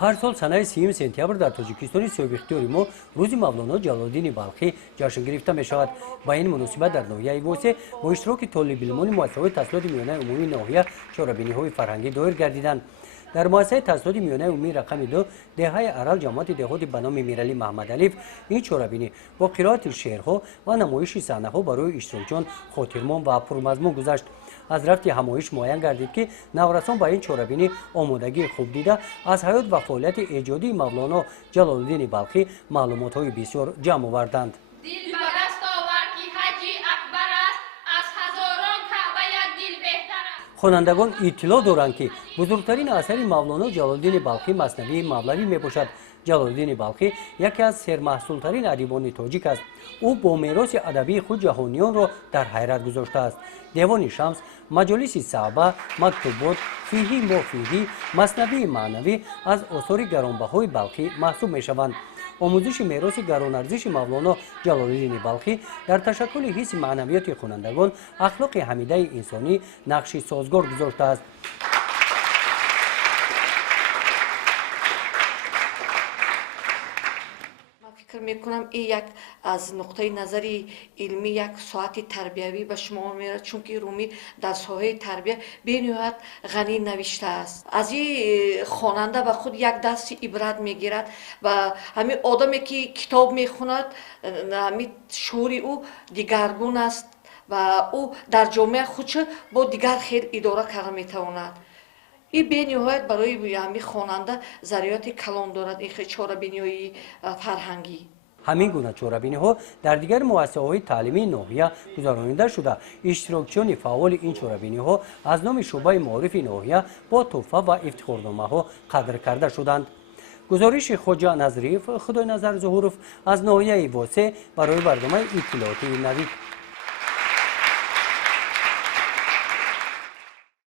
هر سال سنه 30 سپتامبر در تاجیکستان سوبیختیاری ما روز مولانا جلال‌الدین بلخی جشن گرفته می شود. با این مناسبت در ناحیه واسه با اشتراک طالب علمان مؤسسه تحصیلات میانه عمومی ناحیه چهاربینی‌های فرهنگی دایر گردیدند. در مؤسسه تحصیلات میانه عمومی رقم 2 دهه ارال جماعت دهات به نام میرعلی محمد علیف این چهاربینی با قرائت شعرها و نمایش صحنه‌ها برای اشتراکیان خاطرمند و پرمضمون گذشت. از رفت همایش معین گردید که نورسان با این چهاربینی آمادگی خوب دیده از حیات و فعالیت ایجادی مولانا جلال‌الدین بلخی معلومات‌های بسیار جمع آوردند. خوانندگان اطلاع دارند که بزرگترین اثر مولانا جلال‌الدین بلخی مثنوی مولوی میباشد. جلال‌الدین بلخی یکی از سرمحصول‌ترین ادیبان تاجیک است. او با میراث ادبی خود جهانیان را در حیرت گذاشته است. دیوان شمس، مجالس صعبه، مکتوبات، فیهی مفیدی، مثنوی معنوی از آثار گرانبهای بلخی محسوب میشوند. آموزش میراث گرانارزش مولانا جلال‌الدین بلخی در تشکل حس معنویات خوانندگان اخلاق حمیده انسانی نقش سازگار گذاشته است. فکر میکنم این یک از نقطه نظری علمی یک ساعت تربیوی به شما میرد، چون که رومی در ساحه تربیه بنیاد غنی نوشته است. از این خواننده به خود یک دست عبرت میگیرد و همین آدمی که کتاب میخوند همین شعور او دیگرگون است و او در جامعه خودش با دیگر خیر اداره کرده میتواند. این بینی‌هایت برای همین خواننده ضروریات کلان دارد. این چهاربینی‌های فرهنگی همین گونه چهاربینی‌ها در دیگر مؤسسه‌های تعلیمی ناحیه گذرانیده شده. اشتراکچیان فعال این چهاربینی‌ها از نام شعبه معارف ناحیه با تحفه و افتخارنامه‌ها قدر کرده شدند. گزارش خواجه نظریف خدای نظر ظهورف از ناحیه واسه برای برنامه اطلاعاتی نوید.